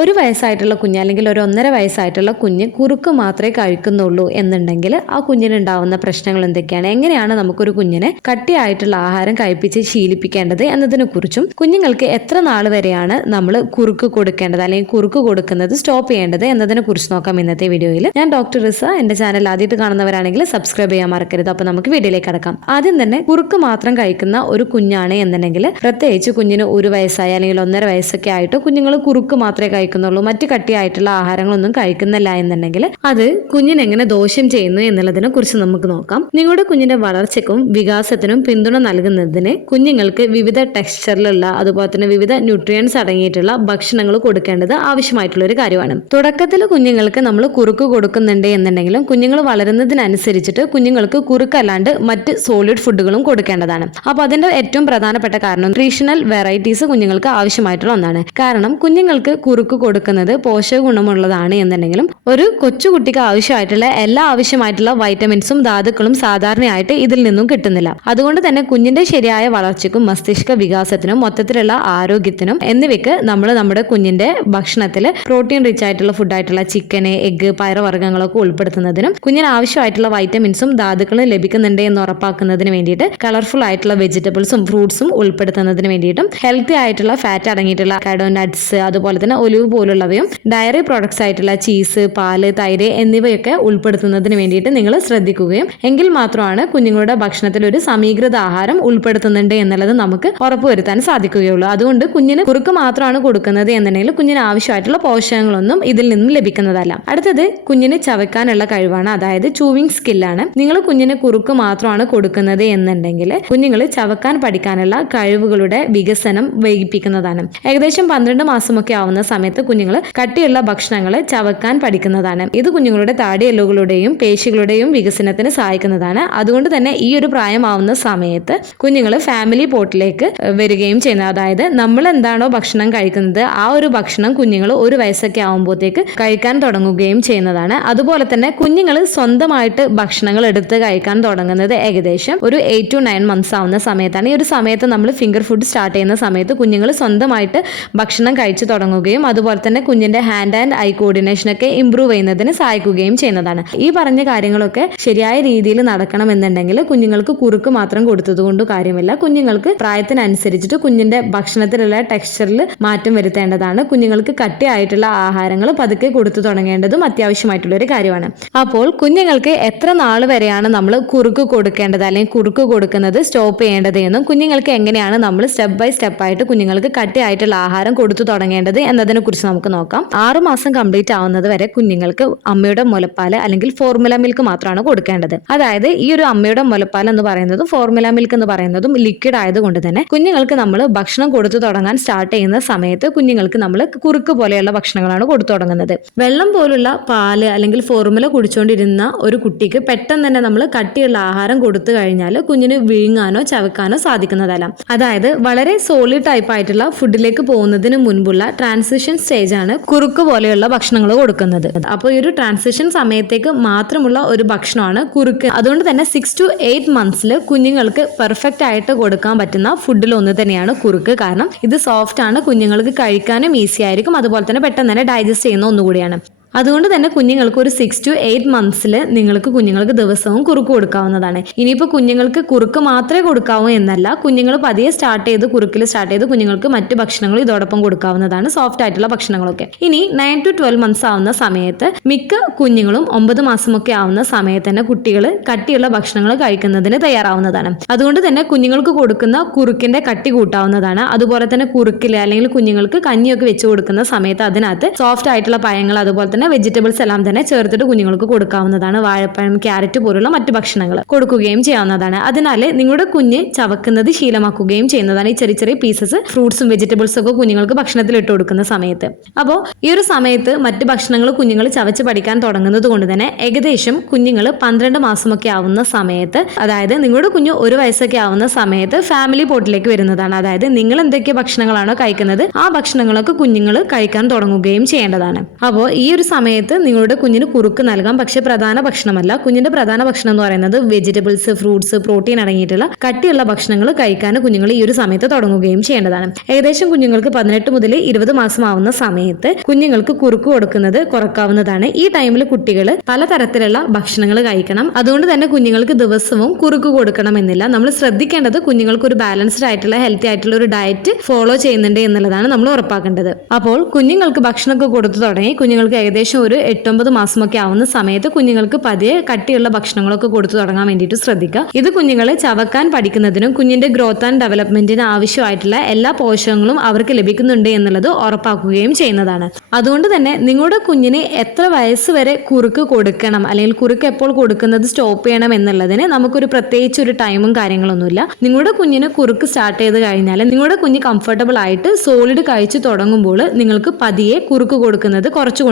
ഒരു വയസ്സായിട്ടുള്ള കുഞ്ഞ് അല്ലെങ്കിൽ ഒരു ഒന്നര വയസ്സായിട്ടുള്ള കുഞ്ഞ് കുറുക്ക് മാത്രമേ കഴിക്കുന്നുള്ളൂ എന്നുണ്ടെങ്കിൽ ആ കുഞ്ഞിനുണ്ടാവുന്ന പ്രശ്നങ്ങൾ എന്തൊക്കെയാണ്? എങ്ങനെയാണ് നമുക്കൊരു കുഞ്ഞിനെ കട്ടിയായിട്ടുള്ള ആഹാരം കഴിപ്പിച്ച് ശീലിപ്പിക്കേണ്ടത് എന്നതിനെ കുറിച്ചും കുഞ്ഞുങ്ങൾക്ക് എത്ര നാൾ വരെയാണ് നമ്മൾ കുറുക്ക് കൊടുക്കേണ്ടത് അല്ലെങ്കിൽ കുറുക്ക് കൊടുക്കുന്നത് സ്റ്റോപ്പ് ചെയ്യേണ്ടത് എന്നതിനെ കുറിച്ച് നോക്കാം ഇന്നത്തെ വീഡിയോയിൽ ഞാൻ ഡോക്ടർ റിസ എന്റെ ചാനൽ ആദ്യമായിട്ട് കാണുന്നവരാണെങ്കിൽ സബ്സ്ക്രൈബ് ചെയ്യാൻ മറക്കരുത്. അപ്പൊ നമുക്ക് വീഡിയോയിലേക്ക് കടക്കാം. ആദ്യം തന്നെ കുറുക്ക് മാത്രം കഴിക്കുന്ന ഒരു കുഞ്ഞാണ് എന്നുണ്ടെങ്കിൽ പ്രത്യേകിച്ച് കുഞ്ഞിന് ഒരു വയസ്സായ അല്ലെങ്കിൽ ഒന്നര വയസ്സൊക്കെ ആയിട്ട് കുഞ്ഞുങ്ങൾ കുറുക്ക് മാത്രമേ കഴിക്കുന്നുള്ളൂ. മറ്റ് കട്ടിയായിട്ടുള്ള ആഹാരങ്ങളൊന്നും കഴിക്കുന്നില്ല എന്നുണ്ടെങ്കിൽ അത് കുഞ്ഞിന് എങ്ങനെ ദോഷം ചെയ്യുന്നു എന്നുള്ളതിനെ കുറിച്ച് നമുക്ക് നോക്കാം. നിങ്ങളുടെ കുഞ്ഞിന്റെ വളർച്ചയ്ക്കും വികാസത്തിനും പിന്തുണ നൽകുന്നതിന് കുഞ്ഞുങ്ങൾക്ക് വിവിധ ടെക്സ്ചറിലുള്ള അതുപോലെ തന്നെ വിവിധ ന്യൂട്രിയൻസ് അടങ്ങിയിട്ടുള്ള ഭക്ഷണങ്ങൾ കൊടുക്കേണ്ടത് ആവശ്യമായിട്ടുള്ള ഒരു കാര്യമാണ്. തുടക്കത്തിൽ കുഞ്ഞുങ്ങൾക്ക് നമ്മൾ കുറുക്ക് കൊടുക്കുന്നുണ്ട് എന്നുണ്ടെങ്കിലും കുഞ്ഞുങ്ങൾ വളരുന്നതിനനുസരിച്ചിട്ട് കുഞ്ഞുങ്ങൾക്ക് കുറുക്കല്ലാണ്ട് മറ്റ് സോളിഡ് ഫുഡുകളും കൊടുക്കേണ്ടതാണ്. അപ്പോൾ അതിന്റെ ഏറ്റവും പ്രധാനപ്പെട്ട കാരണം ന്യൂട്രീഷണൽ വെറൈറ്റീസ് കുഞ്ഞുങ്ങൾക്ക് ആവശ്യമായിട്ടുള്ള ഒന്നാണ്. കാരണം കുഞ്ഞുങ്ങൾക്ക് കുറുക്ക് കൊടുക്കുന്നത് പോഷക ഗുണമുള്ളതാണ് എന്നുണ്ടെങ്കിലും ഒരു കൊച്ചുകുട്ടിക്ക് ആവശ്യമായിട്ടുള്ള എല്ലാ ആവശ്യമായിട്ടുള്ള വൈറ്റമിൻസും ധാതുക്കളും സാധാരണയായിട്ട് ഇതിൽ നിന്നും കിട്ടുന്നില്ല. അതുകൊണ്ട് തന്നെ കുഞ്ഞിന്റെ ശരിയായ വളർച്ചയ്ക്കും മസ്തിഷ്ക വികാസത്തിനും മൊത്തത്തിലുള്ള ആരോഗ്യത്തിനും എന്നിവയ്ക്ക് നമ്മൾ നമ്മുടെ കുഞ്ഞിന്റെ ഭക്ഷണത്തിൽ പ്രോട്ടീൻ റിച്ച് ആയിട്ടുള്ള ഫുഡായിട്ടുള്ള ചിക്കന് എഗ്ഗ് പയറുവർഗങ്ങളൊക്കെ ഉൾപ്പെടുത്തുന്നതിനും കുഞ്ഞിന് ആവശ്യമായിട്ടുള്ള വൈറ്റമിൻസും ധാതുക്കളും ലഭിക്കുന്നുണ്ട് എന്ന് ഉറപ്പാക്കുന്നതിന് വേണ്ടിയിട്ട് കളർഫുൾ ആയിട്ടുള്ള വെജിറ്റബിൾസും ഫ്രൂട്ട്സും ഉൾപ്പെടുത്തുന്നതിന് വേണ്ടിയിട്ടും ഹെൽത്തി ആയിട്ടുള്ള ഫാറ്റ് അടങ്ങിയിട്ടുള്ള കാഡോ നട്ട്സ് അതുപോലെ തന്നെ ഒലിവ് പോലുള്ളവയും ഡയറി പ്രോഡക്ട്സ് ആയിട്ടുള്ള ചീസ് പാൽ തൈര് എന്നിവയൊക്കെ ഉൾപ്പെടുത്തുന്നതിന് വേണ്ടിയിട്ട് നിങ്ങൾ ശ്രദ്ധിക്കുകയും എങ്കിൽ മാത്രമാണ് കുഞ്ഞുങ്ങളുടെ ഭക്ഷണത്തിൽ ഒരു സമീകൃത ആഹാരം ഉൾപ്പെടുത്തുന്നുണ്ട് എന്നുള്ളത് നമുക്ക് ഉറപ്പുവരുത്താൻ സാധിക്കുകയുള്ളൂ. അതുകൊണ്ട് കുഞ്ഞിന് കുറുക്ക് മാത്രമാണ് കൊടുക്കുന്നത് എന്നുണ്ടെങ്കിൽ കുഞ്ഞിന് ആവശ്യമായിട്ടുള്ള പോഷകങ്ങളൊന്നും ഇതിൽ നിന്നും ലഭിക്കുന്നതല്ല. അടുത്തത് കുഞ്ഞിന് ചവയ്ക്കാനുള്ള കഴിവാണ്. അതായത് ചൂവിങ് സ്കില്ലാണ് നിങ്ങൾ കുഞ്ഞിന് കുറുക്ക് മാത്രമാണ് കൊടുക്കുന്നത് എന്നുണ്ടെങ്കിൽ കുഞ്ഞുങ്ങൾ ചവക്കാൻ പഠിക്കാനുള്ള കഴിവുകളുടെ വികസനം വൈകിപ്പിക്കുന്നതാണ് ഏകദേശം പന്ത്രണ്ട് മാസമൊക്കെ ആവുന്ന സമയത്ത് കുഞ്ഞുങ്ങൾ കട്ടിയുള്ള ഭക്ഷണങ്ങൾ ചവക്കാൻ പഠിക്കുന്നതാണ്. ഇത് കുഞ്ഞുങ്ങളുടെ താടിയെല്ലുകളുടെയും പേശികളുടെയും വികസനത്തിന് സഹായിക്കുന്നതാണ്. അതുകൊണ്ട് തന്നെ ഈ ഒരു പ്രായമാവുന്ന സമയത്ത് കുഞ്ഞുങ്ങൾ ഫാമിലി പോട്ടിലേക്ക് വരികയും ചെയ്യുന്നത്. അതായത് നമ്മൾ എന്താണോ ഭക്ഷണം കഴിക്കുന്നത് ആ ഒരു ഭക്ഷണം കുഞ്ഞുങ്ങൾ ഒരു വയസ്സൊക്കെ ആകുമ്പോഴത്തേക്ക് കഴിക്കാൻ തുടങ്ങുകയും ചെയ്യുന്നതാണ്. അതുപോലെ തന്നെ കുഞ്ഞുങ്ങൾ സ്വന്തമായിട്ട് ഭക്ഷണങ്ങൾ എടുത്ത് കഴിക്കാൻ തുടങ്ങുന്നത് ഏകദേശം ഒരു എയ്റ്റ് ടു നയൻ മന്ത്സ് ആവുന്ന സമയത്താണ്. ഈ ഒരു സമയത്ത് നമ്മൾ ഫിംഗർ ഫുഡ് സ്റ്റാർട്ട് ചെയ്യുന്ന സമയത്ത് കുഞ്ഞുങ്ങൾ സ്വന്തമായിട്ട് ഭക്ഷണം കഴിച്ചു തുടങ്ങുകയും അതുപോലെ തന്നെ കുഞ്ഞിന്റെ ഹാൻഡ് ആൻഡ് ഐ കോർഡിനേഷൻ ഒക്കെ ഇമ്പ്രൂവ് ചെയ്യുന്നതിന് സഹായിക്കുകയും ചെയ്യുന്നതാണ്. ഈ പറഞ്ഞ കാര്യങ്ങളൊക്കെ ശരിയായ രീതിയിൽ നടക്കണം എന്നുണ്ടെങ്കിൽ കുഞ്ഞുങ്ങൾക്ക് കുറുക്ക് മാത്രം കൊടുത്തതുകൊണ്ട് കാര്യമില്ല. കുഞ്ഞുങ്ങൾക്ക് പ്രായത്തിനനുസരിച്ചിട്ട് കുഞ്ഞിന്റെ ഭക്ഷണത്തിലുള്ള ടെക്സ്ചറിൽ മാറ്റം വരുത്തേണ്ടതാണ്. കുഞ്ഞുങ്ങൾക്ക് കട്ടിയായിട്ടുള്ള ആഹാരങ്ങൾ പതുക്കെ കൊടുത്തു തുടങ്ങേണ്ടതും അത്യാവശ്യമായിട്ടുള്ള ഒരു കാര്യമാണ്. അപ്പോൾ കുഞ്ഞുങ്ങൾക്ക് എത്ര നാൾ വരെയാണ് നമ്മൾ കുറുക്ക് കൊടുക്കേണ്ടത് അല്ലെങ്കിൽ കുറുക്ക് കൊടുക്കുന്നത് സ്റ്റോപ്പ് ചെയ്യേണ്ടത് എന്നും കുഞ്ഞുങ്ങൾക്ക് എങ്ങനെയാണ് നമ്മൾ സ്റ്റെപ്പ് ബൈ സ്റ്റെപ്പ് ആയിട്ട് കുഞ്ഞുങ്ങൾക്ക് കട്ടിയായിട്ടുള്ള ആഹാരം കൊടുത്തു തുടങ്ങേണ്ടത് എന്നതിനെ കുറിച്ച് നമുക്ക് നോക്കാം. ആറു മാസം കംപ്ലീറ്റ് ആവുന്നത് വരെ കുഞ്ഞുങ്ങൾക്ക് അമ്മയുടെ മുലപ്പാൽ അല്ലെങ്കിൽ ഫോർമുല മിൽക്ക് മാത്രമാണ് കൊടുക്കേണ്ടത്. അതായത് ഈ ഒരു അമ്മയുടെ മുലപ്പാൽ എന്ന് പറയുന്നതും ഫോർമുല മിൽക്ക് എന്ന് പറയുന്നതും ലിക്വിഡ് ആയതുകൊണ്ട് തന്നെ കുഞ്ഞുങ്ങൾക്ക് നമ്മൾ ഭക്ഷണം കൊടുത്തു തുടങ്ങാൻ സ്റ്റാർട്ട് ചെയ്യുന്ന സമയത്ത് കുഞ്ഞുങ്ങൾക്ക് നമ്മൾ കുറുക്ക് പോലെയുള്ള ഭക്ഷണങ്ങളാണ് കൊടുത്തു തുടങ്ങുന്നത്. വെള്ളം പോലുള്ള പാൽ അല്ലെങ്കിൽ ഫോർമുല കുടിച്ചുകൊണ്ടിരുന്ന ഒരു കുട്ടിക്ക് പെട്ടെന്ന് തന്നെ നമ്മൾ കട്ടിയുള്ള ആഹാരം കൊടുത്തു കഴിഞ്ഞാൽ കുഞ്ഞിന് വിഴുങ്ങാനോ ചവക്കാനോ സാധിക്കുന്നതല്ല. അതായത് വളരെ സോളിഡ് ടൈപ്പ് ആയിട്ടുള്ള ഫുഡിലേക്ക് പോകുന്നതിന് മുൻപുള്ള ട്രാൻസിഷൻ സ്റ്റേജ് ആണ് കുറുക്ക് പോലെയുള്ള ഭക്ഷണങ്ങൾ കൊടുക്കുന്നത്. അപ്പോൾ ഈ ഒരു ട്രാൻസിഷൻ സമയത്തേക്ക് മാത്രമുള്ള ഒരു ഭക്ഷണമാണ് കുറുക്ക്. അതുകൊണ്ട് തന്നെ സിക്സ് ടു എയ്റ്റ് മന്ത്സിൽ കുഞ്ഞുങ്ങൾക്ക് പെർഫെക്റ്റ് ആയിട്ട് കൊടുക്കാൻ പറ്റുന്ന ഫുഡിൽ ഒന്ന് തന്നെയാണ് കുറുക്ക്. കാരണം ഇത് സോഫ്റ്റ് ആണ് കുഞ്ഞുങ്ങൾക്ക് കഴിക്കാനും ഈസി ആയിരിക്കും. അതുപോലെ തന്നെ പെട്ടെന്ന് തന്നെ ഡൈജസ്റ്റ് ചെയ്യുന്ന ഒന്നുകൂടിയാണ്. അതുകൊണ്ട് തന്നെ കുഞ്ഞുങ്ങൾക്ക് ഒരു സിക്സ് ടു എയ്റ്റ് മന്ത്സിൽ നിങ്ങൾക്ക് കുഞ്ഞുങ്ങൾക്ക് ദിവസവും കുറുക്ക് കൊടുക്കാവുന്നതാണ്. ഇനിയിപ്പോൾ കുഞ്ഞുങ്ങൾക്ക് കുറുക്ക് മാത്രമേ കൊടുക്കാവൂ എന്നല്ല കുഞ്ഞുങ്ങൾ പതിയെ സ്റ്റാർട്ട് ചെയ്ത് കുറുക്കിൽ സ്റ്റാർട്ട് ചെയ്ത് കുഞ്ഞുങ്ങൾക്ക് മറ്റ് ഭക്ഷണങ്ങൾ ഇതോടൊപ്പം കൊടുക്കാവുന്നതാണ് സോഫ്റ്റ് ആയിട്ടുള്ള ഭക്ഷണങ്ങളൊക്കെ. ഇനി നയൻ ടു ട്വൽവ് മന്ത്സ് ആവുന്ന സമയത്ത് മിക്ക കുഞ്ഞുങ്ങളും ഒമ്പത് മാസമൊക്കെ ആവുന്ന സമയത്ത് തന്നെ കുട്ടികൾ കട്ടിയുള്ള ഭക്ഷണങ്ങൾ കഴിക്കുന്നതിന് തയ്യാറാവുന്നതാണ്. അതുകൊണ്ട് തന്നെ കുഞ്ഞുങ്ങൾക്ക് കൊടുക്കുന്ന കുറുക്കിന്റെ കട്ടി കൂട്ടാവുന്നതാണ്. അതുപോലെ തന്നെ കുറുക്കിൽ അല്ലെങ്കിൽ കുഞ്ഞുങ്ങൾക്ക് കഞ്ഞിയൊക്കെ വെച്ച് കൊടുക്കുന്ന സമയത്ത് അതിനകത്ത് സോഫ്റ്റ് ആയിട്ടുള്ള പഴങ്ങൾ അതുപോലെ തന്നെ വെജിറ്റബിൾസ് എല്ലാം തന്നെ ചേർത്തിട്ട് കുഞ്ഞുങ്ങൾക്ക് കൊടുക്കാവുന്നതാണ്. വാഴപ്പഴം ക്യാരറ്റ് പോലുള്ള മറ്റു ഭക്ഷണങ്ങൾ കൊടുക്കുകയും ചെയ്യാവുന്നതാണ്. അതിനാൽ നിങ്ങളുടെ കുഞ്ഞ് ചവക്കുന്നത് ശീലമാക്കുകയും ചെയ്യുന്നതാണ് ഈ ചെറിയ ചെറിയ പീസസ് ഫ്രൂട്ട്സും വെജിറ്റബിൾസും ഒക്കെ കുഞ്ഞുങ്ങൾക്ക് ഭക്ഷണത്തിൽ ഇട്ട് കൊടുക്കുന്ന സമയത്ത്. അപ്പോൾ ഈ ഒരു സമയത്ത് മറ്റ് ഭക്ഷണങ്ങൾ കുഞ്ഞുങ്ങൾ ചവച്ച് പഠിക്കാൻ തുടങ്ങുന്നത് കൊണ്ട് തന്നെ ഏകദേശം കുഞ്ഞുങ്ങൾ പന്ത്രണ്ട് മാസമൊക്കെ ആവുന്ന സമയത്ത് അതായത് നിങ്ങളുടെ കുഞ്ഞ് ഒരു വയസ്സൊക്കെ ആവുന്ന സമയത്ത് ഫാമിലി പോട്ടിലേക്ക് വരുന്നതാണ്. അതായത് നിങ്ങൾ എന്തൊക്കെ ഭക്ഷണങ്ങളാണോ കഴിക്കുന്നത് ആ ഭക്ഷണങ്ങളൊക്കെ കുഞ്ഞുങ്ങൾ കഴിക്കാൻ തുടങ്ങുകയും ചെയ്യേണ്ടതാണ്. അപ്പോൾ ഈ ഒരു സമയത്ത് നിങ്ങളുടെ കുഞ്ഞിന് കുറുക്ക് നൽകാം. പക്ഷെ പ്രധാന ഭക്ഷണമല്ല. കുഞ്ഞിന്റെ പ്രധാന ഭക്ഷണം എന്ന് പറയുന്നത് വെജിറ്റബിൾസ് ഫ്രൂട്ട്സ് പ്രോട്ടീൻ അടങ്ങിയിട്ടുള്ള കട്ടിയുള്ള ഭക്ഷണങ്ങൾ കഴിക്കാൻ കുഞ്ഞുങ്ങൾ ഈ ഒരു സമയത്ത് തുടങ്ങുകയും ചെയ്യേണ്ടതാണ്. ഏകദേശം കുഞ്ഞുങ്ങൾക്ക് പതിനെട്ട് മുതൽ ഇരുപത് മാസമാവുന്ന സമയത്ത് കുഞ്ഞുങ്ങൾക്ക് കുറുക്ക് കൊടുക്കുന്നത് കുറക്കാവുന്നതാണ്. ഈ ടൈമിൽ കുട്ടികൾ പലതരത്തിലുള്ള ഭക്ഷണങ്ങൾ കഴിക്കണം. അതുകൊണ്ട് തന്നെ കുഞ്ഞുങ്ങൾക്ക് ദിവസവും കുറുക്ക് കൊടുക്കണമെന്നില്ല നമ്മൾ ശ്രദ്ധിക്കേണ്ടത് കുഞ്ഞുങ്ങൾക്ക് ഒരു ബാലൻസ്ഡ് ആയിട്ടുള്ള ഹെൽത്തി ആയിട്ടുള്ള ഒരു ഡയറ്റ് ഫോളോ ചെയ്യുന്നുണ്ട് എന്നുള്ളതാണ് നമ്മൾ ഉറപ്പാക്കേണ്ടത്. അപ്പോൾ കുഞ്ഞുങ്ങൾക്ക് ഭക്ഷണമൊക്കെ കൊടുത്തു തുടങ്ങി. കുഞ്ഞുങ്ങൾക്ക് ഏകദേശം ഒരു എട്ടൊമ്പത് മാസമൊക്കെ ആവുന്ന സമയത്ത് കുഞ്ഞുങ്ങൾക്ക് പതിയെ കട്ടിയുള്ള ഭക്ഷണങ്ങളൊക്കെ കൊടുത്തു തുടങ്ങാൻ വേണ്ടിയിട്ട് ശ്രദ്ധിക്കുക. ഇത് കുഞ്ഞുങ്ങളെ ചവക്കാൻ പഠിക്കുന്നതിനും കുഞ്ഞിന്റെ ഗ്രോത്ത് ആൻഡ് ഡെവലപ്മെന്റിന് ആവശ്യമായിട്ടുള്ള എല്ലാ പോഷകങ്ങളും അവർക്ക് ലഭിക്കുന്നുണ്ട് എന്നുള്ളത് ഉറപ്പാക്കുകയും ചെയ്യുന്നതാണ്. അതുകൊണ്ട് തന്നെ നിങ്ങളുടെ കുഞ്ഞിന് എത്ര വയസ്സ് വരെ കുറുക്ക് കൊടുക്കണം അല്ലെങ്കിൽ കുറുക്ക് എപ്പോൾ കൊടുക്കുന്നത് സ്റ്റോപ്പ് ചെയ്യണം എന്നുള്ളതിന് നമുക്കൊരു പ്രത്യേകിച്ച് ഒരു ടൈമും കാര്യങ്ങളൊന്നുമില്ല. നിങ്ങളുടെ കുഞ്ഞിന് കുറുക്ക് സ്റ്റാർട്ട് ചെയ്ത് കഴിഞ്ഞാൽ നിങ്ങളുടെ കുഞ്ഞ് കംഫർട്ടബിൾ ആയിട്ട് സോളിഡ് കഴിച്ചു തുടങ്ങുമ്പോൾ നിങ്ങൾക്ക് പതിയെ കുറുക്ക് കൊടുക്കുന്നത് കുറച്ച്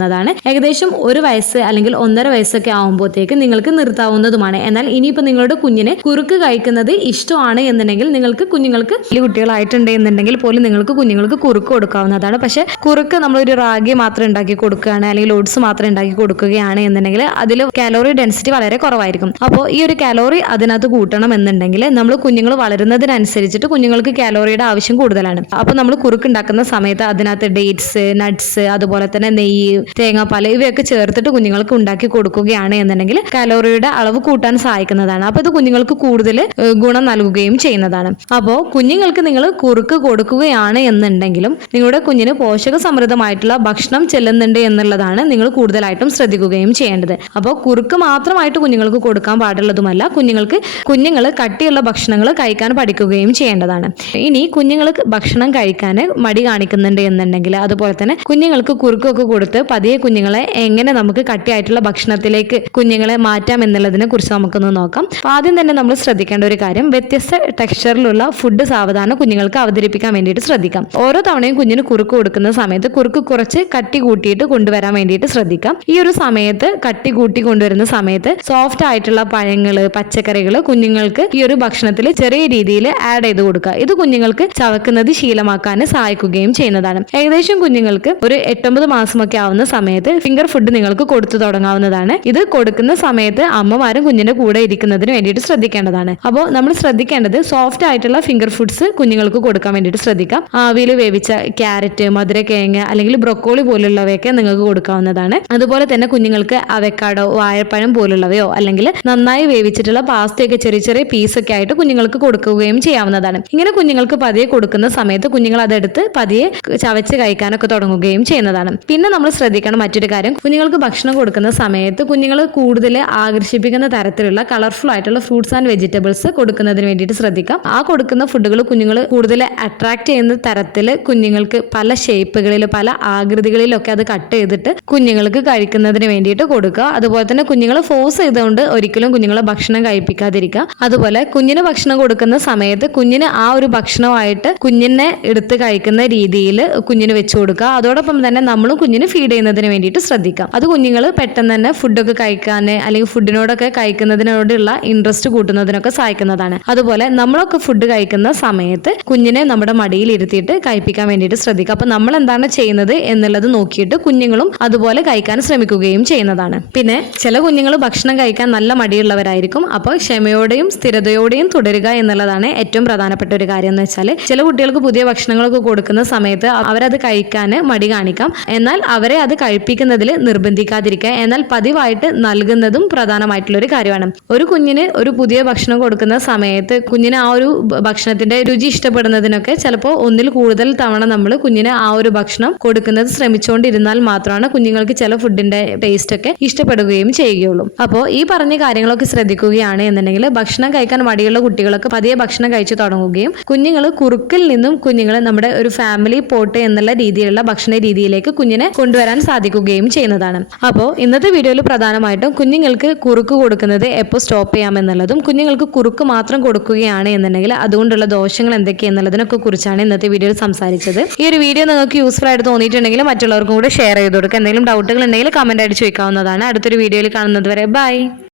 കൊണ്ടുവരാവുന്നതാണ് ഏകദേശം ഒരു വയസ്സ് അല്ലെങ്കിൽ ഒന്നര വയസ്സൊക്കെ ആകുമ്പോഴത്തേക്ക് നിങ്ങൾക്ക് നിർത്താവുന്നതുമാണ്. എന്നാൽ ഇനിയിപ്പോൾ നിങ്ങളുടെ കുഞ്ഞിനെ കുറുക്ക് കഴിക്കുന്നത് ഇഷ്ടമാണ് എന്നുണ്ടെങ്കിൽ നിങ്ങൾക്ക് കുഞ്ഞുങ്ങൾക്ക് വലിയ കുട്ടികളായിട്ടുണ്ട് എന്നുണ്ടെങ്കിൽ പോലും നിങ്ങൾക്ക് കുഞ്ഞുങ്ങൾക്ക് കുറുക്ക് കൊടുക്കാവുന്നതാണ്. പക്ഷേ കുറുക്ക് നമ്മളൊരു റാഗി മാത്രം ഉണ്ടാക്കി കൊടുക്കുകയാണ് അല്ലെങ്കിൽ ഓട്സ് മാത്രം ഉണ്ടാക്കി കൊടുക്കുകയാണ് എന്നുണ്ടെങ്കിൽ അതിൽ കാലോറി ഡെൻസിറ്റി വളരെ കുറവായിരിക്കും. അപ്പോൾ ഈ ഒരു കാലോറി അതിനകത്ത് കൂട്ടണം എന്നുണ്ടെങ്കിൽ നമ്മൾ കുഞ്ഞുങ്ങൾ വളരുന്നതിനനുസരിച്ചിട്ട് കുഞ്ഞുങ്ങൾക്ക് കാലോറിയുടെ ആവശ്യം കൂടുതലാണ്. അപ്പോൾ നമ്മൾ കുറുക്ക് ഉണ്ടാക്കുന്ന സമയത്ത് അതിനകത്ത് ഡേറ്റ്സ് നട്ട്സ് അതുപോലെ തന്നെ നെയ്യ് തേങ്ങാപ്പാൽ ഇവയൊക്കെ ചേർത്തിട്ട് കുഞ്ഞുങ്ങൾക്ക് ഉണ്ടാക്കി കൊടുക്കുകയാണ് എന്നുണ്ടെങ്കിൽ കലോറിയുടെ അളവ് കൂട്ടാൻ സഹായിക്കുന്നതാണ്. അപ്പോൾ ഇത് കുഞ്ഞുങ്ങൾക്ക് കൂടുതൽ ഗുണം നൽകുകയും ചെയ്യുന്നതാണ്. അപ്പോൾ കുഞ്ഞുങ്ങൾക്ക് നിങ്ങൾ കുറുക്ക് കൊടുക്കുകയാണ് എന്നുണ്ടെങ്കിലും നിങ്ങളുടെ കുഞ്ഞിന് പോഷക സമൃദ്ധമായിട്ടുള്ള ഭക്ഷണം ചെല്ലുന്നുണ്ട് എന്നുള്ളതാണ് നിങ്ങൾ കൂടുതലായിട്ടും ശ്രദ്ധിക്കുകയും ചെയ്യേണ്ടത്. അപ്പോൾ കുറുക്ക് മാത്രമായിട്ട് കുഞ്ഞുങ്ങൾക്ക് കൊടുക്കാൻ പാടുള്ളതുമല്ല കുഞ്ഞുങ്ങൾക്ക് കുഞ്ഞുങ്ങൾ കട്ടിയുള്ള ഭക്ഷണങ്ങൾ കഴിക്കാൻ പഠിക്കുകയും ചെയ്യേണ്ടതാണ്. ഇനി കുഞ്ഞുങ്ങൾക്ക് ഭക്ഷണം കഴിക്കാൻ മടി കാണിക്കുന്നുണ്ട് എന്നുണ്ടെങ്കിൽ അതുപോലെ തന്നെ കുഞ്ഞുങ്ങൾക്ക് കുറുക്കൊക്കെ കൊടുത്ത് പതിയെ കുഞ്ഞുങ്ങളെ എങ്ങനെ നമുക്ക് കട്ടിയായിട്ടുള്ള ഭക്ഷണത്തിലേക്ക് കുഞ്ഞുങ്ങളെ മാറ്റാം എന്നുള്ളതിനെ കുറിച്ച് നമുക്കൊന്ന് നോക്കാം. ആദ്യം തന്നെ നമ്മൾ ശ്രദ്ധിക്കേണ്ട ഒരു കാര്യം വ്യത്യസ്ത ടെക്സ്ചറിലുള്ള ഫുഡ് സാവധാനം കുഞ്ഞുങ്ങൾക്ക് അവതരിപ്പിക്കാൻ വേണ്ടിയിട്ട് ശ്രദ്ധിക്കാം. ഓരോ തവണയും കുഞ്ഞിന് കുറുക്ക് കൊടുക്കുന്ന സമയത്ത് കുറുക്ക് കുറച്ച് കട്ടി കൂട്ടിയിട്ട് കൊണ്ടുവരാൻ വേണ്ടിയിട്ട് ശ്രദ്ധിക്കാം. ഈ ഒരു സമയത്ത് കട്ടി കൂട്ടി കൊണ്ടുവരുന്ന സമയത്ത് സോഫ്റ്റ് ആയിട്ടുള്ള പഴങ്ങൾ പച്ചക്കറികൾ കുഞ്ഞുങ്ങൾക്ക് ഈ ഒരു ഭക്ഷണത്തിൽ ചെറിയ രീതിയിൽ ആഡ് ചെയ്ത് കൊടുക്കുക. ഇത് കുഞ്ഞുങ്ങൾക്ക് ചവക്കുന്നത് ശീലമാക്കാൻ സഹായിക്കുകയും ചെയ്യുന്നതാണ്. ഏകദേശം കുഞ്ഞുങ്ങൾക്ക് ഒരു എട്ടൊമ്പത് മാസമൊക്കെ ആവുന്ന സമയത്ത് ഫിംഗർ ഫുഡ് നിങ്ങൾക്ക് കൊടുത്തു തുടങ്ങാവുന്നതാണ്. ഇത് കൊടുക്കുന്ന സമയത്ത് അമ്മമാരും കുഞ്ഞിന്റെ കൂടെ ഇരിക്കുന്നതിന് വേണ്ടിയിട്ട് ശ്രദ്ധിക്കേണ്ടതാണ്. അപ്പോൾ നമ്മൾ ശ്രദ്ധിക്കേണ്ടത് സോഫ്റ്റ് ആയിട്ടുള്ള ഫിംഗർ ഫുഡ്സ് കുഞ്ഞുങ്ങൾക്ക് കൊടുക്കാൻ വേണ്ടിയിട്ട് ശ്രദ്ധിക്കാം. ആവിയിൽ വേവിച്ച ക്യാരറ്റ് മധുരക്കിഴങ്ങ് അല്ലെങ്കിൽ ബ്രൊക്കോളി പോലുള്ളവയൊക്കെ നിങ്ങൾക്ക് കൊടുക്കാവുന്നതാണ്. അതുപോലെ തന്നെ കുഞ്ഞുങ്ങൾക്ക് അവക്കാടോ വാഴപ്പഴം പോലുള്ളവയോ അല്ലെങ്കിൽ നന്നായി വേവിച്ചിട്ടുള്ള പാസ്തയൊക്കെ ചെറിയ ചെറിയ പീസൊക്കെ ആയിട്ട് കുഞ്ഞുങ്ങൾക്ക് കൊടുക്കുകയും ചെയ്യാവുന്നതാണ്. ഇങ്ങനെ കുഞ്ഞുങ്ങൾക്ക് പതിയെ കൊടുക്കുന്ന സമയത്ത് കുഞ്ഞുങ്ങൾ അതെടുത്ത് പതിയെ ചവച്ച് കഴിക്കാനൊക്കെ തുടങ്ങുകയും ചെയ്യുന്നതാണ്. പിന്നെ നമ്മൾ ശ്രദ്ധിക്കണം മറ്റൊരു കാര്യം. കുഞ്ഞുങ്ങൾക്ക് ഭക്ഷണം കൊടുക്കുന്ന സമയത്ത് കുഞ്ഞുങ്ങൾ കൂടുതൽ ആകർഷിപ്പിക്കുന്ന തരത്തിലുള്ള കളർഫുൾ ആയിട്ടുള്ള ഫ്രൂട്ട്സ് ആൻഡ് വെജിറ്റബിൾസ് കൊടുക്കുന്നതിന് വേണ്ടിയിട്ട് ശ്രദ്ധിക്കാം. ആ കൊടുക്കുന്ന ഫുഡുകൾ കുഞ്ഞുങ്ങൾ കൂടുതൽ അട്രാക്ട് ചെയ്യുന്ന തരത്തിൽ കുഞ്ഞുങ്ങൾക്ക് പല ഷേപ്പുകളിൽ പല ആകൃതികളിലൊക്കെ അത് കട്ട് ചെയ്തിട്ട് കുഞ്ഞുങ്ങൾക്ക് കഴിക്കുന്നതിന് വേണ്ടിയിട്ട് കൊടുക്കുക. അതുപോലെ തന്നെ കുഞ്ഞുങ്ങളെ ഫോഴ്സ് ചെയ്തുകൊണ്ട് ഒരിക്കലും കുഞ്ഞുങ്ങളെ ഭക്ഷണം കഴിപ്പിക്കാതിരിക്കുക. അതുപോലെ കുഞ്ഞിന് ഭക്ഷണം കൊടുക്കുന്ന സമയത്ത് കുഞ്ഞിന് ആ ഒരു ഭക്ഷണമായിട്ട് കുഞ്ഞിനെ എടുത്ത് കഴിക്കുന്ന രീതിയിൽ കുഞ്ഞിന് വെച്ചു കൊടുക്കുക. അതോടൊപ്പം തന്നെ നമ്മളും കുഞ്ഞിന് ഫീഡ് ചെയ്യുന്നതിന് വേണ്ടിയിട്ട് ശ്രദ്ധിക്കാം. അത് കുഞ്ഞുങ്ങൾ പെട്ടെന്ന് തന്നെ ഫുഡൊക്കെ കഴിക്കാൻ അല്ലെങ്കിൽ ഫുഡിനോടൊക്കെ കഴിക്കുന്നതിനോടുള്ള ഇൻട്രസ്റ്റ് കൂട്ടുന്നതിനൊക്കെ സഹായിക്കുന്നതാണ്. അതുപോലെ നമ്മളൊക്കെ ഫുഡ് കഴിക്കുന്ന സമയത്ത് കുഞ്ഞിനെ നമ്മുടെ മടിയിൽ ഇരുത്തിയിട്ട് കഴിപ്പിക്കാൻ വേണ്ടിയിട്ട് ശ്രദ്ധിക്കുക. അപ്പൊ നമ്മൾ എന്താണ് ചെയ്യുന്നത് എന്നുള്ളത് നോക്കിയിട്ട് കുഞ്ഞുങ്ങളും അതുപോലെ കഴിക്കാൻ ശ്രമിക്കുകയും ചെയ്യുന്നതാണ്. പിന്നെ ചില കുഞ്ഞുങ്ങൾ ഭക്ഷണം കഴിക്കാൻ നല്ല മടിയുള്ളവരായിരിക്കും. അപ്പോൾ ക്ഷമയോടെയും സ്ഥിരതയോടെയും തുടരുക എന്നുള്ളതാണ് ഏറ്റവും പ്രധാനപ്പെട്ട ഒരു കാര്യം എന്ന് വെച്ചാൽ ചില കുട്ടികൾക്ക് പുതിയ ഭക്ഷണങ്ങളൊക്കെ കൊടുക്കുന്ന സമയത്ത് അവരത് കഴിക്കാൻ മടി കാണിക്കാം. എന്നാൽ അവരെ അത് കഴിപ്പിക്കുന്നതിൽ നിർബന്ധിക്കാതിരിക്കുക. എന്നാൽ പതിവായിട്ട് നൽകുന്നതും പ്രധാനമായിട്ടുള്ള ഒരു കാര്യമാണ്. ഒരു കുഞ്ഞിന് ഒരു പുതിയ ഭക്ഷണം കൊടുക്കുന്ന സമയത്ത് കുഞ്ഞിന് ആ ഒരു ഭക്ഷണത്തിന്റെ രുചി ഇഷ്ടപ്പെടുന്നതിനൊക്കെ ചിലപ്പോൾ ഒന്നിൽ കൂടുതൽ തവണ നമ്മൾ കുഞ്ഞിന് ആ ഒരു ഭക്ഷണം കൊടുക്കുന്നത് ശ്രമിച്ചുകൊണ്ടിരുന്നാൽ മാത്രമാണ് കുഞ്ഞുങ്ങൾക്ക് ചില ഫുഡിന്റെ ടേസ്റ്റ് ഒക്കെ ഇഷ്ടപ്പെടുകയും ചെയ്യുകയുള്ളൂ. അപ്പോൾ ഈ പറഞ്ഞ കാര്യങ്ങളൊക്കെ ശ്രദ്ധിക്കുകയാണ് എന്നുണ്ടെങ്കിൽ ഭക്ഷണം കഴിക്കാൻ മടിയുള്ള കുട്ടികളൊക്കെ പതിയെ ഭക്ഷണം കഴിച്ചു തുടങ്ങുകയും കുഞ്ഞുങ്ങൾ കുറുക്കിൽ നിന്നും കുഞ്ഞുങ്ങൾ നമ്മുടെ ഒരു ഫാമിലി പോട്ട് എന്നുള്ള രീതിയിലുള്ള ഭക്ഷണ രീതിയിലേക്ക് കുഞ്ഞിനെ കൊണ്ടുവരാൻ സാധിക്കുകയും ചെയ്യുന്നതാണ്. അപ്പോൾ ഇന്നത്തെ വീഡിയോയിൽ പ്രധാനമായിട്ടും കുഞ്ഞുങ്ങൾക്ക് കുറുക്ക് കൊടുക്കുന്നത് എപ്പോൾ സ്റ്റോപ്പ് ചെയ്യാമെന്നുള്ളതും കുഞ്ഞുങ്ങൾക്ക് കുറുക്ക് മാത്രം കൊടുക്കുകയാണ് എന്നുണ്ടെങ്കിൽ അതുകൊണ്ടുള്ള ദോഷങ്ങൾ എന്തൊക്കെയെന്നുള്ളതിനൊക്കെ കുറിച്ചാണ് ഇന്നത്തെ വീഡിയോയിൽ സംസാരിച്ചത്. ഈ ഒരു വീഡിയോ നിങ്ങൾക്ക് യൂസ്ഫുൾ ആയിട്ട് തോന്നിയിട്ടുണ്ടെങ്കിൽ മറ്റുള്ളവർക്കും കൂടെ ഷെയർ ചെയ്ത് കൊടുക്കുക. എന്തെങ്കിലും ഡൗട്ടുകൾ ഉണ്ടെങ്കിൽ കമന്റ് ആയിട്ട് ചോദിക്കാവുന്നതാണ്. അടുത്തൊരു വീഡിയോയിൽ കാണുന്നത് വരെ ബൈ